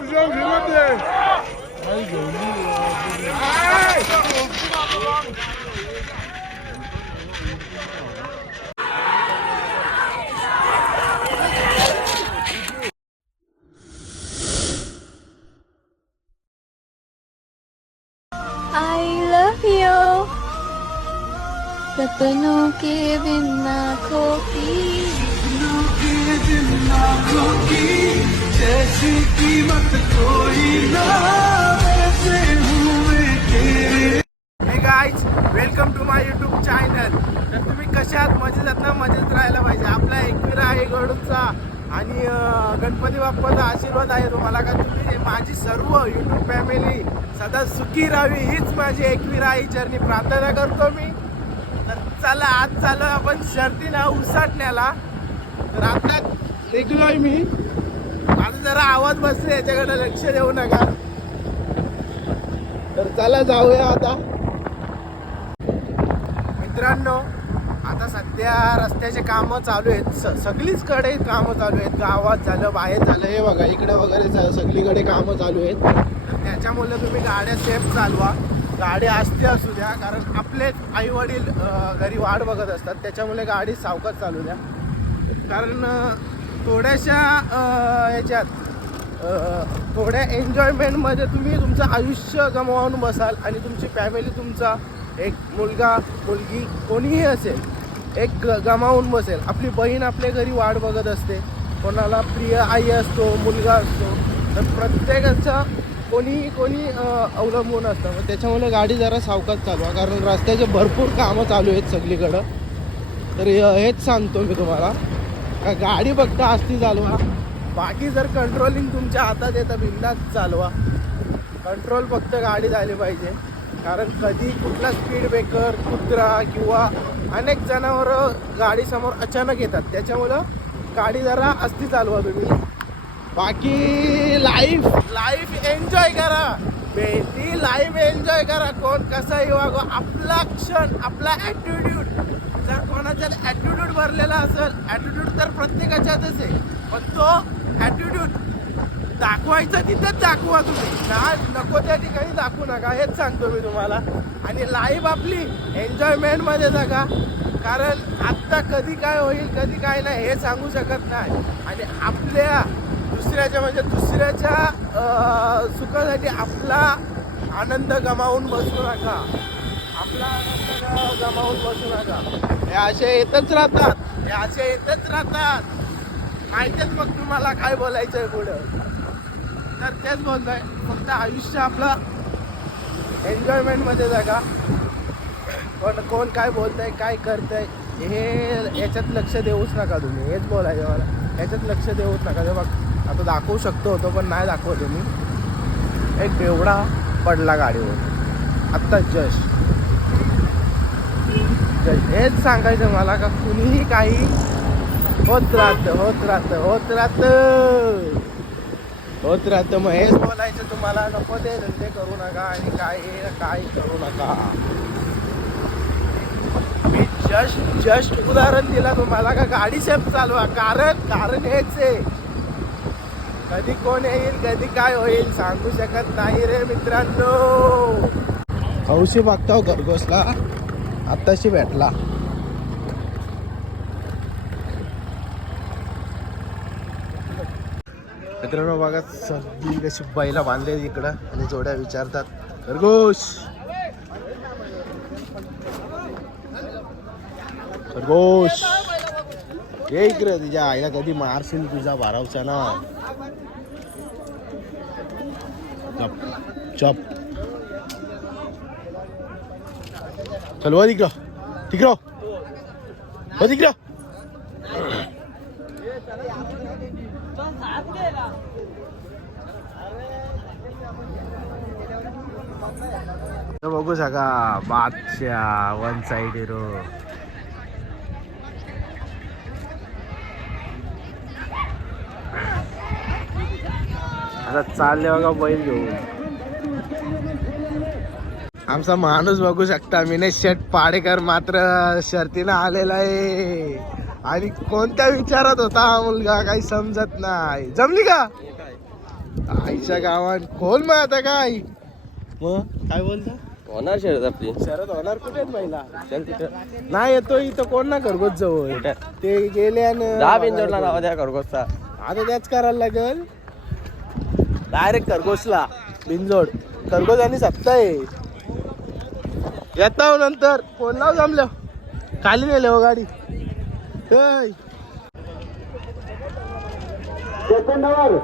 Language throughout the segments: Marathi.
तुझ्या घेऊन I love you. सपनों के बिना खोकी जैसी कीमत कोई ना वैसे हूँ मैं तेरे। Hey guys, welcome to my YouTube channel. तर तुम्ही कशा आहात? मजेत आहात ना? मजेत राहायला पाहिजे. आपला एकविरा आहे गडूचा आणि गणपती बाप्पाचा आशीर्वाद आहे तुम्हाला का तुम्ही माझी सर्व यूट्यूब फॅमिली सदा सुखी राहावी हीच माझी एकविरा ही जर्नी प्रार्थना करतो मी. तर चला आज चालू आपण शर्तीला उसाटण्याला. तर आता निघलोय मी. माझा जरा आवाज बसले याच्याकडे लक्ष देऊ नका. तर चला जाऊया आता मित्रांनो. आता सध्या रस्त्याचे कामं चालू आहेत, सगळीच कडे कामं चालू आहेत. गावात झालं, बाहेर झालं, हे बघा इकडे वगैरे सगळीकडे कामं चालू आहेत. तर त्याच्यामुळे तुम्ही गाड्या सेफ चालवा. गाडी असते असू द्या, कारण आपले आई वडील घरी वाट बघत असतात. त्याच्यामुळे गाडी सावकाश चालू द्या. कारण थोड्याशा याच्यात थोड्या एन्जॉयमेंटमध्ये तुम्ही तुमचं आयुष्य गमावून बसाल आणि तुमची फॅमिली, तुमचा एक मुलगा मुलगी कोणीही असेल एक गमावून बसेल. आपली बहीण आपल्या घरी वाट बघत असते, कोणाला प्रिय आई असतो, मुलगा असतो. तर प्रत्येकाचं कोणी अवलंबून असतं. मग त्याच्यामुळे गाडी जरा सावकाश चालवा, कारण रस्त्याचे भरपूर कामं चालू आहेत सगळीकडं. तर हेच सांगतो मी तुम्हाला का गाडी फक्त आस्ती चालवा. बाकी जर कंट्रोलिंग तुमच्या हातात येतं बिंदास चालवा. कंट्रोल फक्त गाडी झाली पाहिजे. कारण कधी कुठला स्पीड ब्रेकर, कुत्रा किंवा अनेक जनावरं गाडीसमोर अचानक येतात. त्याच्यामुळं गाडी जरा आस्ती चालवा तुम्ही. बाकी लाईफ एन्जॉय करा बेटी, लाईफ एन्जॉय करा. कोण कसाही वागो, आपला क्षण, आपला ॲटिट्यूड. जर कोणाच्यात ॲटिट्यूड भरलेला असेल, ॲटिट्यूड तर प्रत्येकाच्यातच आहे, पण तो ॲटिट्यूड दाखवायचा तिथंच दाखवा तुम्ही. नको त्या ठिकाणी दाखवू नका, हेच सांगतो मी तुम्हाला. आणि लाईफ आपली एन्जॉयमेंटमध्ये जगा. कारण आत्ता कधी काय होईल, कधी काय नाही हे सांगू शकत नाही. आणि आपल्या दुसऱ्याच्या सुखासाठी आपला आनंद गमावून बसू नका. आपला आनंद गमावून बसू नका. हे असे येतच राहतात. माहितीच मग तुम्हाला काय बोलायचं आहे पुढं. तर तेच बोलतोय, फक्त आयुष्य आपलं एन्जॉयमेंटमध्ये जगा. पण कोण काय बोलतंय, काय करतंय हे याच्यात लक्ष देऊच नका तुम्ही. हेच बोलायचं मला, याच्यात लक्ष देऊच नका. ते बघ आता दाखवू शकतो होतो पण नाही दाखवत तुम्ही. एक बेवडा पडला गाडीवर आत्ता जस्ट. हेच सांगायचं मला का कुणीही काही होत राहतं. मग हेच बोलायचं तुम्हाला. नको ते धंदे करू नका आणि काय करू नका. मी जस्ट उदाहरण दिला तुम्हाला का गाडी सेफ चालवा. कारण हेच आहे. कधी कोण येईल, कधी काय होईल सांगू शकत नाही रे मित्रांनो. हौशी बघताव खरगोशला आत्ताशी भेटला. मित्रांनो बघा सगळी कशी बैला बांधले इकडं आणि जोड्या विचारतात खरगोश ये इकडे. तुझ्या आईला कधी मारशील तुझा बारावचा ना. चप चल वा तिकडं बघू सका बादशाह वन साइड हिरो. आता चालले बघा बैल घेऊन. आमचा माणूस बघू शकता, मिनेश शेट पाडेकर मात्र शर्तीनं आलेला आहे. आणि कोणत्या विचारात होता हा मुलगा काही समजत नाही. जमली का आईच्या गावात खोल मग आता काय मग काय बोलता होणार शर्यत आपली. शरद होणार कुठे आहेत महिला चल तिथं नाही येतो इथं कोण ना खरगोश जवळ ते गेले आणि 10 बिंजोडला नाव द्या खरगोशचा. आता त्याच करायला लागेल डायरेक्ट खरगोशला बिनजोड खरगोश आणि सत्ता आहे येता नंतर फोन लाव जमलं खाली नेले हो गाडी सेकंदावर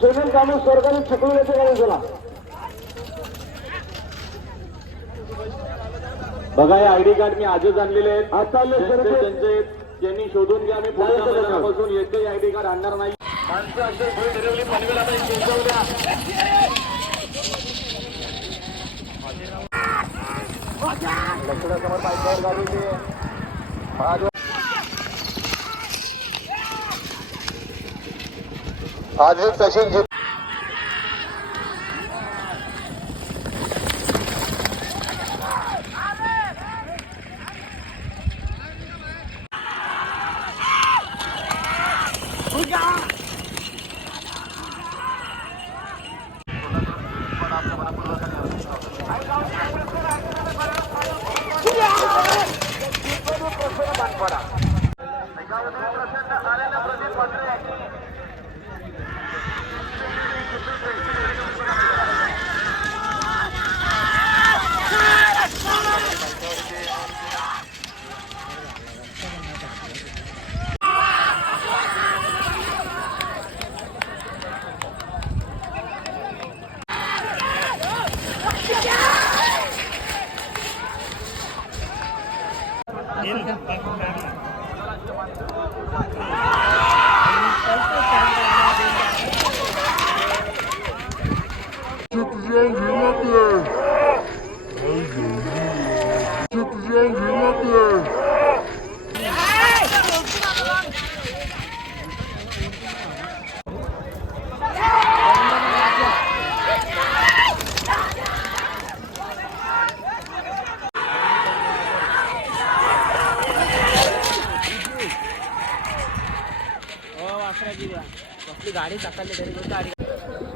सुनील कामू स्वर्गाने छकडून येते गाडी तुला बघा हे आयडी कार्ड मी आजच आणलेले आहेत आता त्यांचे ज्यांनी शोधून घ्या आम्ही पुढच्या महिन्यापासून एकही आयडी कार्ड आणणार नाही माणसं असे भूल ठरवली पनवेल आता शिजवल्या लक्षणासमोर बाईकवर गाडी आज तशी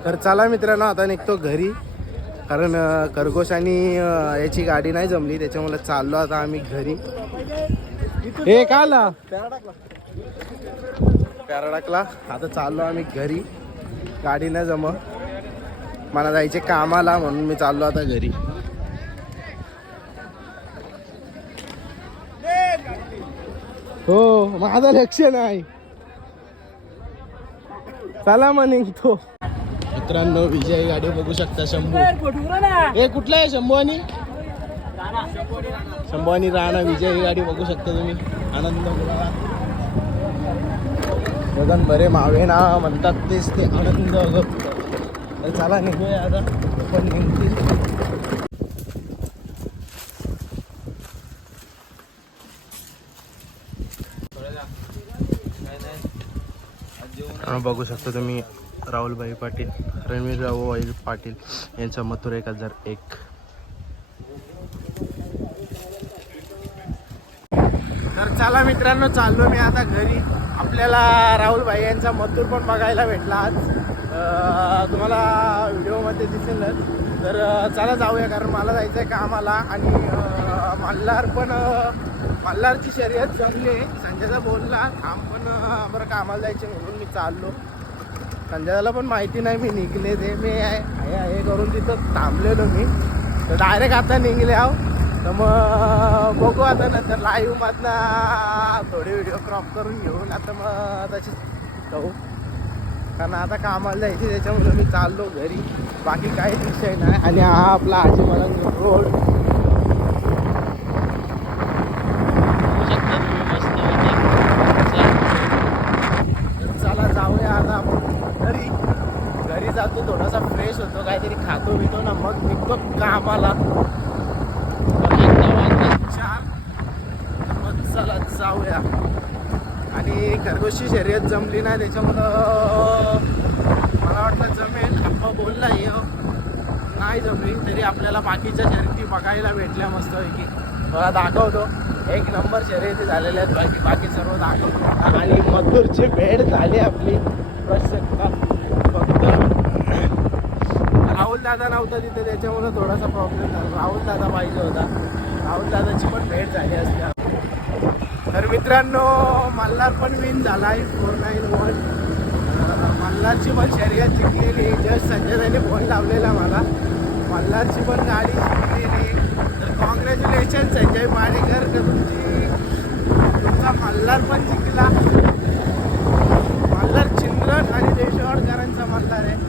तर चला मित्रांनो आता निघतो घरी कारण खरगोश आणि याची गाडी नाही जमली त्याच्यामुळे चाललो आता आम्ही घरी हे काला पॅराडाकला आता चाललो आम्ही घरी गाडी नाही जम मला जायचे कामाला म्हणून मी चाललो आता घरी हो माझं लक्ष नाही चला मग निघतो मित्रांनो विजय गाडी बघू शकता शंभू हे कुठला आहे शंभू आणि राणा विजय ही गाडी बघू शकता तुम्ही आनंद गगन बरे मावे ना म्हणतात तेच ते आनंद तर चला निघूया आता पण निघतील बघू शकता तुम्ही राहुलभाई पाटील रणवीरराव पाटील यांचा मथुर 1001 तर चला मित्रांनो चाललो मी आता घरी आपल्याला राहुलभाई यांचा मथुर पण बघायला भेटला आज तुम्हाला व्हिडिओमध्ये दिसेलच तर चला जाऊया कारण मला जायचं आहे कामाला आणि मल्हारची शर्यत जमली आहे संजयचा बोलला थांब पण बरं कामाला जायचे म्हणून मी चाललो संजयला पण माहिती नाही मी निघले ते मी आहे करून तिथं थांबलेलो मी तर डायरेक्ट आता निघले आहो तर मग बघू आता नंतर लाईव्हमधनं थोडे व्हिडिओ क्रॉप करून घेऊन आता मग तशीच जाऊ कारण आता कामाला जायची त्याच्यामुळे मी चाललो घरी बाकी काहीच विषय नाही आणि हा आपला आजी मला रोड जातो थोडासा फ्रेश होतो काहीतरी खातो पितो ना मग निघतो कामाला 4 मग चला जाऊया आणि खरगोशची शर्यत जमली नाही त्याच्यामुळं मला वाटतं जमेल आप्पा बोलला नाही जमली तरी आपल्याला बाकीच्या शर्यती बघायला भेटल्या मस्तपैकी मला दाखवतो 1 नंबर शर्यती झालेल्या आहेत बाकी सर्व दाखवतो आणि मथुरची भेट झाली आपली फक्त दादा नव्हता तिथे त्याच्यामुळे थोडासा प्रॉब्लेम झाला. राहुल दादा पाहिजे होता. राहुल दादाची पण भेट झाली असते. तर मित्रांनो मल्हार पण विन झाला आहे 491. मल्हारची पण शर्यत जिंकलेली. जस्ट संजयने फोन लावलेला मला. मल्हारची पण गाडी जिंकलेली. तर कॉंग्रॅच्युलेशन संजय पाडेकर का तुमचा मल्हार पण जिंकला. मल्हार चिंद्रन आणि देशवाडकरांचा मल्हार आहे.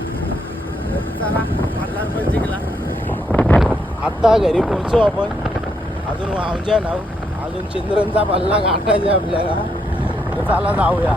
चला मल्हार पण जिंकला. आत्ता घरी पोहोचू आपण. अजून वावजा नाव अजून चिंद्रनचा पल्ला गाठायचा आपल्याला. तर चला जाऊया.